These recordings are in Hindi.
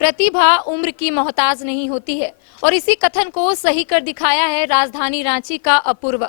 प्रतिभा उम्र की मोहताज नहीं होती है और इसी कथन को सही कर दिखाया है राजधानी रांची का अपूर्व।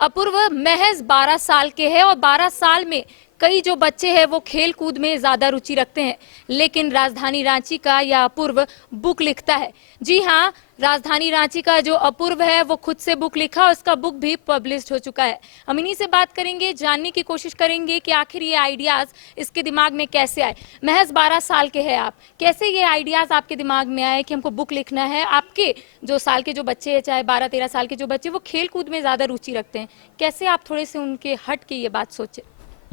अपूर्व महज 12 साल के हैं और 12 साल में कई जो बच्चे हैं वो खेल कूद में ज़्यादा रुचि रखते हैं, लेकिन राजधानी रांची का यह अपूर्व बुक लिखता है। जी हाँ, राजधानी रांची का जो अपूर्व है वो खुद से बुक लिखा और उसका बुक भी पब्लिश हो चुका है। हम इन्हीं से बात करेंगे, जानने की कोशिश करेंगे कि आखिर ये आइडियाज़ इसके दिमाग में कैसे आए। महज 12 साल के हैं आप, कैसे ये आइडियाज़ आपके दिमाग में आए कि हमको बुक लिखना है? आपके जो साल के जो बच्चे हैं, चाहे 12-13 साल के जो बच्चे, वो खेल कूद में ज़्यादा रुचि रखते हैं, कैसे आप थोड़े से उनके हट के ये बात सोचे?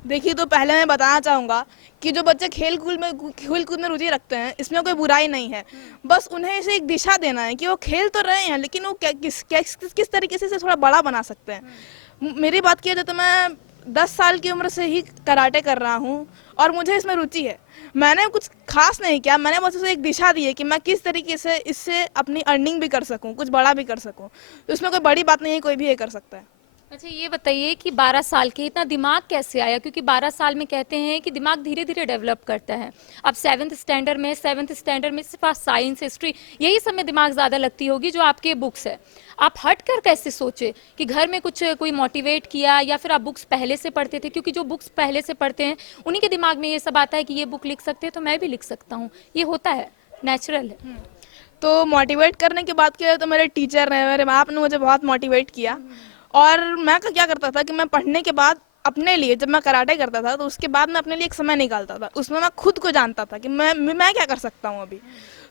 देखिए, तो पहले मैं बताना चाहूँगा कि जो बच्चे खेल कूद में रुचि रखते हैं, इसमें कोई बुराई नहीं है। बस उन्हें इसे एक दिशा देना है कि वो खेल तो रहे हैं, लेकिन वो किस तरीके से इसे थोड़ा बड़ा बना सकते हैं। मेरी बात किया जाए तो मैं 10 साल की उम्र से ही कराटे कर रहा हूँ और मुझे इसमें रुचि है। मैंने कुछ खास नहीं किया, मैंने बस उसे एक दिशा दी है कि मैं किस तरीके से इससे अपनी अर्निंग भी कर सकूँ, कुछ बड़ा भी कर सकूँ। तो इसमें कोई बड़ी बात नहीं है, कोई भी ये कर सकता है। अच्छा, ये बताइए कि 12 साल के इतना दिमाग कैसे आया? क्योंकि 12 साल में कहते हैं कि दिमाग धीरे धीरे डेवलप करता है। अब 7th स्टैंडर्ड में सिर्फ साइंस, हिस्ट्री, यही सब में दिमाग ज़्यादा लगती होगी जो आपके बुक्स है। आप हट कर कैसे सोचे कि घर में कुछ कोई मोटिवेट किया या फिर आप बुक्स पहले से पढ़ते थे? क्योंकि जो बुक्स पहले से पढ़ते हैं उन्हीं के दिमाग में ये सब आता है कि ये बुक लिख सकते हैं तो मैं भी लिख सकता हूँ। ये होता है, नेचुरल है। तो मोटिवेट करने की बात किया तो मेरे टीचर ने, मेरे बाप ने मुझे बहुत मोटिवेट किया। और मैं क्या करता था कि मैं पढ़ने के बाद अपने लिए, जब मैं कराटे करता था तो उसके बाद मैं अपने लिए एक समय निकालता था। उसमें मैं खुद को जानता था कि मैं क्या कर सकता हूँ अभी।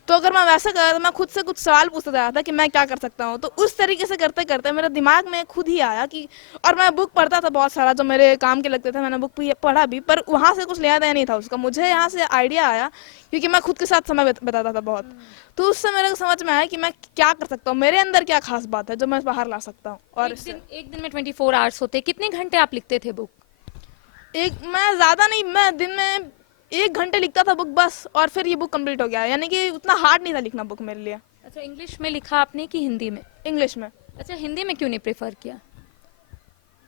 तो अगर मैं वैसा कर, तो मैं खुद से कुछ सवाल पूछता जा रहा था कि मैं क्या कर सकता हूँ। तो उस तरीके से करते करते मेरे दिमाग में खुद ही आया कि, और मैं बुक पढ़ता था बहुत सारा जो मेरे काम के लगते थे, मैंने बुक पढ़ा भी, पर वहाँ से कुछ लिया देना नहीं था उसका। मुझे यहाँ से आइडिया आया क्योंकि मैं खुद के साथ समय बताता था बहुत। तो उससे मेरे को समझ में आया कि मैं क्या कर सकता हूँ, मेरे अंदर क्या खास बात है जो मैं बाहर ला सकता हूँ। और एक दिन में 24 आवर्स होते, कितने घंटे आप लिखते थे बुक? मैं ज़्यादा नहीं, मैं दिन में 1 घंटे लिखता था बुक बस, और फिर ये बुक कंप्लीट हो गया। यानी कि उतना हार्ड नहीं था लिखना बुक मेरे लिए। अच्छा, इंग्लिश में लिखा आपने कि हिंदी में? इंग्लिश में। अच्छा, हिंदी में क्यों नहीं प्रेफर किया?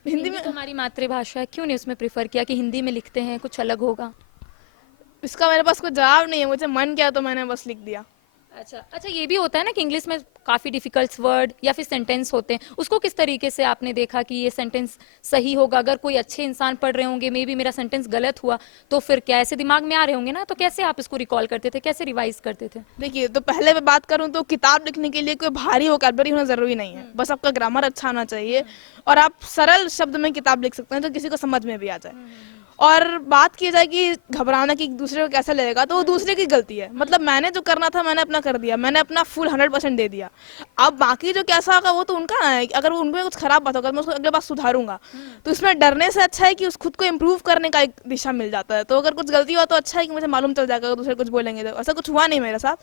हिंदी हिंदी में तो हमारी मातृभाषा है, क्यों नहीं उसमें प्रेफर किया कि हिंदी में लिखते हैं कुछ अलग होगा? इसका मेरे पास कोई जवाब नहीं है, मुझे मन किया तो मैंने बस लिख दिया। अच्छा अच्छा, ये भी होता है ना कि इंग्लिश में काफ़ी डिफिकल्ट वर्ड या फिर सेंटेंस होते हैं, उसको किस तरीके से आपने देखा कि ये सेंटेंस सही होगा? अगर कोई अच्छे इंसान पढ़ रहे होंगे, मे बी मेरा सेंटेंस गलत हुआ, तो फिर क्या ऐसे दिमाग में आ रहे होंगे ना, तो कैसे आप इसको रिकॉल करते थे, कैसे रिवाइज करते थे? देखिए, तो पहले मैं बात करूं तो किताब लिखने के लिए कोई भारी वोकैबुलरी होना ज़रूरी नहीं है। बस आपका ग्रामर अच्छा होना चाहिए और आप सरल शब्द में किताब लिख सकते हैं जो किसी को समझ में भी आ जाए। और बात की जाए कि घबराना कि दूसरे को कैसा लगेगा, तो वो दूसरे की गलती है। मतलब मैंने जो करना था मैंने अपना कर दिया, मैंने अपना फुल 100% दे दिया। अब बाकी जो कैसा होगा वो तो उनका ना है। अगर उनमें कुछ खराब बात होगा तो मैं उसको अगले बार सुधारूंगा। तो इसमें डरने से अच्छा है कि उस खुद को इम्प्रूव करने का एक दिशा मिल जाता है। तो अगर कुछ गलती हुआ तो अच्छा है कि मुझे मालूम चल जाएगा, अगर दूसरे कुछ बोलेंगे तो। ऐसा कुछ हुआ नहीं मेरे साथ,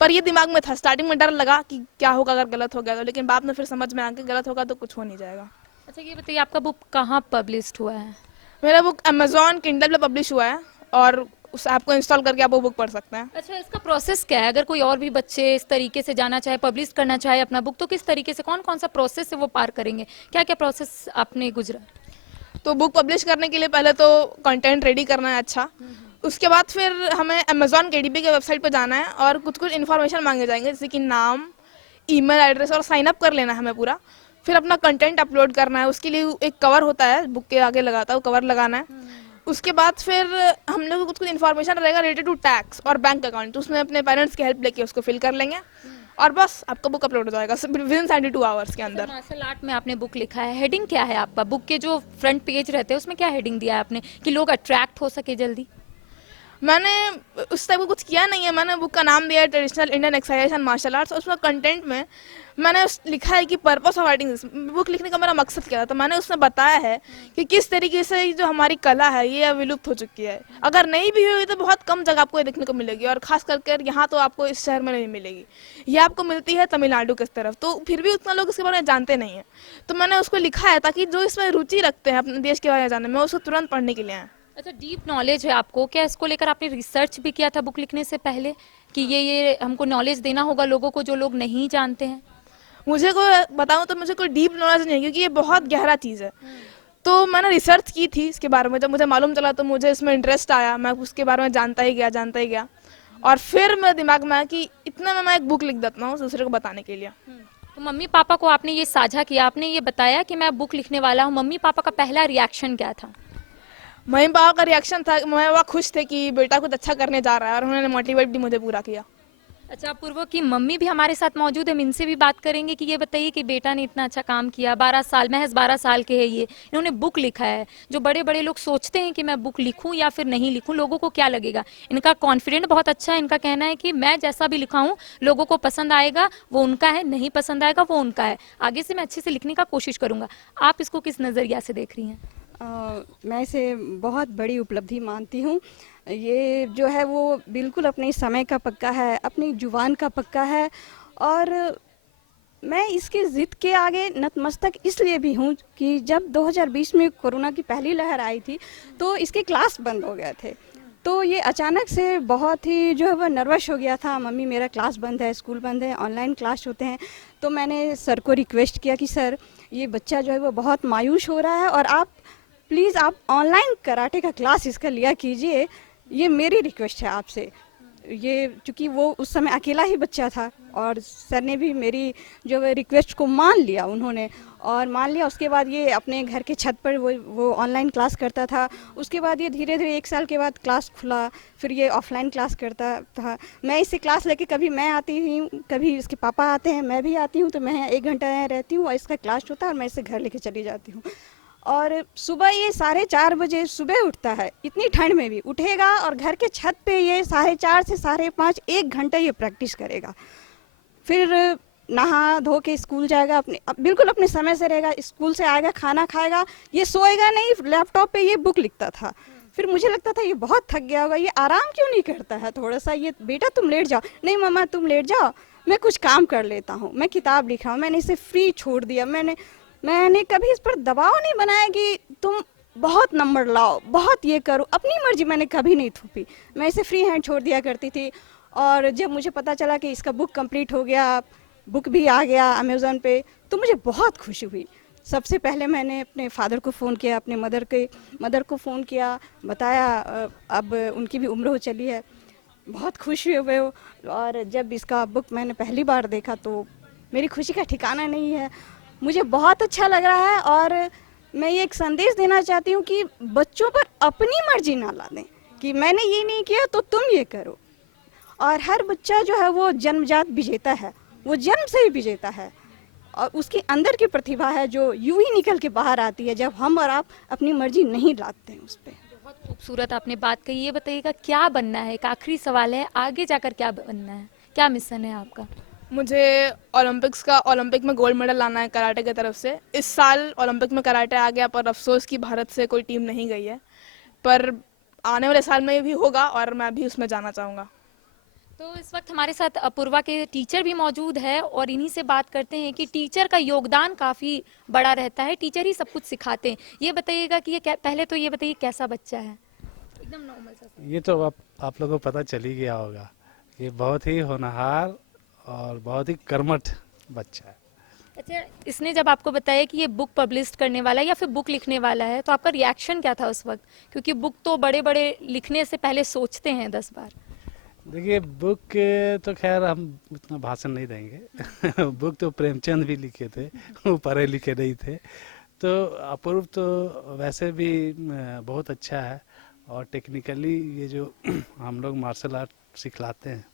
पर ये दिमाग में था। स्टार्टिंग में डर लगा कि क्या होगा अगर गलत हो गया तो, लेकिन बाद में फिर समझ में आ गया गलत होगा तो कुछ हो नहीं जाएगा। अच्छा, ये बताइए आपका बुक कहाँ पब्लिश्ड हुआ है? मेरा बुक अमेजॉन किंडल पे पब्लिश हुआ है और उस ऐप को इंस्टॉल करके आप वो बुक पढ़ सकते हैं। अच्छा, इसका प्रोसेस क्या है? अगर कोई और भी बच्चे इस तरीके से जाना चाहे, पब्लिश करना चाहे अपना बुक, तो किस तरीके से, कौन कौन सा प्रोसेस से वो पार करेंगे? क्या क्या प्रोसेस आपने गुजरा? तो बुक पब्लिश करने के लिए पहले तो कंटेंट रेडी करना है अच्छा। उसके बाद फिर हमें अमेजॉन केडीपी के वेबसाइट पर जाना है और कुछ कुछ इन्फॉर्मेशन मांगे जाएंगे, जैसे कि नाम, ईमेल एड्रेस, और साइन अप कर लेना है हमें पूरा। फिर अपना कंटेंट अपलोड करना है। उसके लिए एक कवर होता है बुक के आगे लगाता है, वो कवर लगाना है। उसके बाद फिर हम लोग को कुछ कुछ इन्फॉर्मेशन रहेगा रिलेटेड टू टैक्स और बैंक अकाउंट, तो उसमें अपने पेरेंट्स की हेल्प लेके उसको फिल कर लेंगे और बस आपका बुक अपलोड हो जाएगा विदिन 72 आवर्स के अंदर। मार्शल आर्ट में आपने बुक लिखा है, हेडिंग क्या है आपका? बुक के जो फ्रंट पेज रहते हैं उसमें क्या हेडिंग दिया है आपने कि लोग अट्रैक्ट हो सके जल्दी? मैंने उस टाइप का कुछ किया नहीं है। मैंने बुक का नाम दिया है traditional Indian exercise and martial arts, और उसमें कंटेंट में मैंने लिखा है कि पर्पस ऑफ राइटिंग बुक लिखने का मेरा मकसद क्या था। तो मैंने उसमें बताया है कि किस तरीके से जो हमारी कला है ये विलुप्त हो चुकी है। अगर नहीं भी हुई तो बहुत कम जगह आपको ये देखने को मिलेगी, और खास करके यहाँ तो आपको इस शहर में नहीं मिलेगी। ये आपको मिलती है तमिलनाडु की तरफ, तो फिर भी उतना लोग इसके बारे में जानते नहीं हैं। तो मैंने उसको लिखा है ताकि जो इसमें रुचि रखते हैं अपने देश के बारे में जानने में, उसको तुरंत पढ़ने के लिए आए। अच्छा, डीप नॉलेज है आपको, क्या इसको लेकर आपने रिसर्च भी किया था बुक लिखने से पहले कि ये हमको नॉलेज देना होगा लोगों को जो लोग नहीं जानते हैं? मुझे कोई बताऊं तो मुझे कोई डीप नॉलेज नहीं है, क्योंकि ये बहुत गहरा चीज़ है। तो मैंने रिसर्च की थी इसके बारे में। जब मुझे मालूम चला तो मुझे इसमें इंटरेस्ट आया, मैं उसके बारे में जानता ही गया। और फिर मेरे दिमाग में आया कि इतना में मैं एक बुक लिख देता हूँ दूसरे को बताने के लिए। तो मम्मी पापा को आपने ये साझा किया, आपने ये बताया कि मैं बुक लिखने वाला हूँ, मम्मी पापा का पहला रिएक्शन क्या था? मम्मी पापा का रिएक्शन था, मम्मी पापा खुश थे कि बेटा कुछ अच्छा करने जा रहा है और उन्होंने मोटिवेट भी मुझे पूरा किया। अच्छा, अपूर्व की मम्मी भी हमारे साथ मौजूद है, हम इनसे भी बात करेंगे कि ये बताइए कि बेटा ने इतना अच्छा काम किया, 12 साल, महज 12 साल के है ये, इन्होंने बुक लिखा है। जो बड़े बड़े लोग सोचते हैं कि मैं बुक लिखूं या फिर नहीं लिखूं, लोगों को क्या लगेगा? इनका कॉन्फिडेंट बहुत अच्छा है, इनका कहना है कि मैं जैसा भी लिखा हूं लोगों को पसंद आएगा, वो उनका है, नहीं पसंद आएगा वो उनका है, आगे से मैं अच्छे से लिखने का कोशिश करूंगा। आप इसको किस नज़रिया से देख रही हैं? मैं इसे बहुत बड़ी उपलब्धि मानती हूँ। ये जो है वो बिल्कुल अपने समय का पक्का है, अपनी जुबान का पक्का है, और मैं इसकी ज़िद के आगे नतमस्तक इसलिए भी हूँ कि जब 2020 में कोरोना की पहली लहर आई थी तो इसके क्लास बंद हो गए थे। तो ये अचानक से बहुत ही जो है वो नर्वस हो गया था, मम्मी मेरा क्लास बंद है, स्कूल बंद है, ऑनलाइन क्लास होते हैं। तो मैंने सर को रिक्वेस्ट किया कि सर ये बच्चा जो है वो बहुत मायूस हो रहा है और आप प्लीज़ आप ऑनलाइन कराटे का क्लास इसका लिया कीजिए, ये मेरी रिक्वेस्ट है आपसे। ये चूँकि वो उस समय अकेला ही बच्चा था और सर ने भी मेरी जो रिक्वेस्ट को मान लिया, उन्होंने और मान लिया। उसके बाद ये अपने घर के छत पर वो ऑनलाइन क्लास करता था। उसके बाद ये धीरे धीरे 1 साल के बाद क्लास खुला, फिर ये ऑफलाइन क्लास करता था। मैं इससे क्लास लेके कभी मैं आती हूँ, कभी इसके पापा आते हैं, मैं भी आती हूँ, तो मैं 1 घंटा यहाँ रहती हूँ और इसका क्लास होता है और मैं इसे घर लेके चली जाती हूँ। और सुबह ये 4:30 बजे सुबह उठता है, इतनी ठंड में भी उठेगा और घर के छत पे ये 4:30 से 5:30 1 घंटा ये प्रैक्टिस करेगा। फिर नहा धो के स्कूल जाएगा, बिल्कुल अपने समय से रहेगा, स्कूल से आएगा, खाना खाएगा, ये सोएगा नहीं, लैपटॉप पे ये बुक लिखता था। फिर मुझे लगता था ये बहुत थक गया होगा, ये आराम क्यों नहीं करता है थोड़ा सा, ये बेटा तुम लेट जाओ। नहीं मम्मा तुम लेट जाओ, मैं कुछ काम कर लेता हूँ, मैं किताब लिख रहा हूँ। मैंने इसे फ्री छोड़ दिया, मैंने कभी इस पर दबाव नहीं बनाया कि तुम बहुत नंबर लाओ, बहुत ये करो, अपनी मर्जी मैंने कभी नहीं थोपी। मैं इसे फ्री हैंड छोड़ दिया करती थी। और जब मुझे पता चला कि इसका बुक कंप्लीट हो गया, बुक भी आ गया अमेज़न पे, तो मुझे बहुत खुशी हुई। सबसे पहले मैंने अपने फादर को फ़ोन किया, अपने मदर को फ़ोन किया, बताया। अब उनकी भी उम्र हो चली है, बहुत खुश हुए वो। और जब इसका बुक मैंने पहली बार देखा तो मेरी खुशी का ठिकाना नहीं है, मुझे बहुत अच्छा लग रहा है। और मैं ये एक संदेश देना चाहती हूँ कि बच्चों पर अपनी मर्जी ना ला दें कि मैंने ये नहीं किया तो तुम ये करो। और हर बच्चा जो है वो जन्मजात विजेता है, वो जन्म से ही विजेता है और उसके अंदर की प्रतिभा है जो यूं ही निकल के बाहर आती है जब हम और आप अपनी मर्जी नहीं लाते हैं उस पर। बहुत खूबसूरत आपने बात कही। ये बताइएगा क्या बनना है, एक आखिरी सवाल है, आगे जाकर क्या बनना है, क्या मिशन है आपका? मुझे ओलंपिक में गोल्ड मेडल लाना है कराटे की तरफ से। इस साल ओलंपिक में कराटे आ गया, पर अफसोस कि भारत से कोई टीम नहीं गई है, पर आने वाले साल में भी होगा और मैं भी उसमें जाना चाहूँगा। तो इस वक्त हमारे साथ अपूर्वा के टीचर भी मौजूद है और इन्हीं से बात करते हैं कि टीचर का योगदान काफ़ी बड़ा रहता है, टीचर ही सब कुछ सिखाते हैं। ये बताइएगा कि पहले तो ये बताइए कैसा बच्चा है? एकदम नॉर्मल सा। ये तो आप लोगों को पता चल ही गया होगा, ये बहुत ही होनहार और बहुत ही कर्मठ बच्चा है। अच्छा, इसने जब आपको बताया कि ये बुक पब्लिश करने वाला है या फिर बुक लिखने वाला है, तो आपका रिएक्शन क्या था उस वक्त? क्योंकि बुक तो बड़े बड़े लिखने से पहले सोचते हैं 10 बार। देखिए बुक तो खैर हम इतना भाषण नहीं देंगे बुक तो प्रेमचंद भी लिखे थे, वो पढ़े लिखे नहीं थे। तो अपूर्व तो वैसे भी बहुत अच्छा है और टेक्निकली ये जो हम लोग मार्शल आर्ट सिखलाते हैं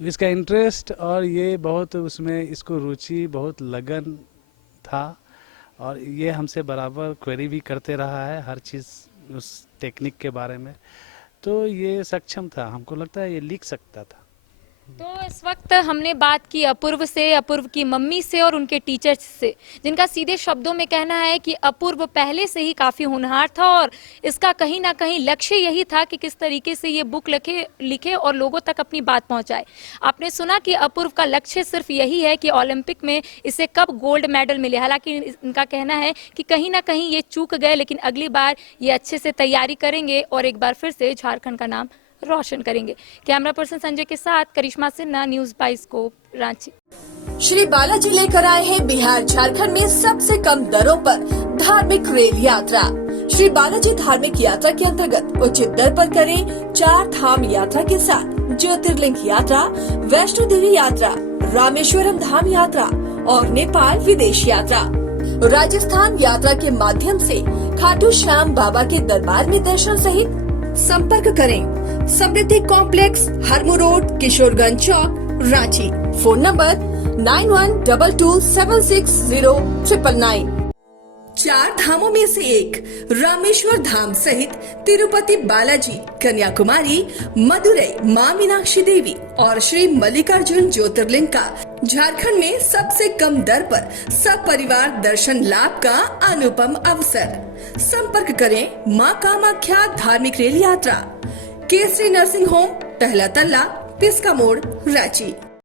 तो इसका इंटरेस्ट और ये बहुत उसमें इसको रुचि, बहुत लगन था और ये हमसे बराबर क्वेरी भी करते रहा है हर चीज़ उस टेक्निक के बारे में। तो ये सक्षम था, हमको लगता है ये लिख सकता था। तो इस वक्त हमने बात की अपूर्व से, अपूर्व की मम्मी से और उनके टीचर्स से, जिनका सीधे शब्दों में कहना है कि अपूर्व पहले से ही काफ़ी होनहार था और इसका कहीं ना कहीं लक्ष्य यही था कि किस तरीके से ये बुक लिखे और लोगों तक अपनी बात पहुंचाए। आपने सुना कि अपूर्व का लक्ष्य सिर्फ यही है कि ओलंपिक में इसे कब गोल्ड मेडल मिले। हालांकि इनका कहना है कि कहीं ना कहीं ये चूक गए, लेकिन अगली बार ये अच्छे से तैयारी करेंगे और एक बार फिर से झारखंड का नाम रोशन करेंगे। कैमरा पर्सन संजय के साथ करिश्मा सिन्हा, न्यूज़ बाइस्कोप, रांची। श्री बालाजी लेकर आए हैं बिहार झारखंड में सबसे कम दरों पर धार्मिक रेल यात्रा। श्री बालाजी धार्मिक यात्रा के अंतर्गत उचित दर पर करें 4 धाम यात्रा के साथ ज्योतिर्लिंग यात्रा, वैष्णो देवी यात्रा, रामेश्वरम धाम यात्रा और नेपाल विदेश यात्रा। राजस्थान यात्रा के माध्यम से खाटू श्याम बाबा के दरबार में दर्शन सहित संपर्क करें समृद्धि कॉम्प्लेक्स, हरमू रोड, किशोरगंज चौक, रांची। Phone number 9122760999। 4 धामों में से एक रामेश्वर धाम सहित तिरुपति बालाजी, कन्याकुमारी, मदुरई, माँ मीनाक्षी देवी और श्री मल्लिकार्जुन ज्योतिर्लिंग का झारखंड में सबसे कम दर पर सब परिवार दर्शन लाभ का अनुपम अवसर। संपर्क करें माँ कामाख्या धार्मिक रेल यात्रा, केसरी नर्सिंग होम, पहला तल्ला, पिस्का मोड़, रांची।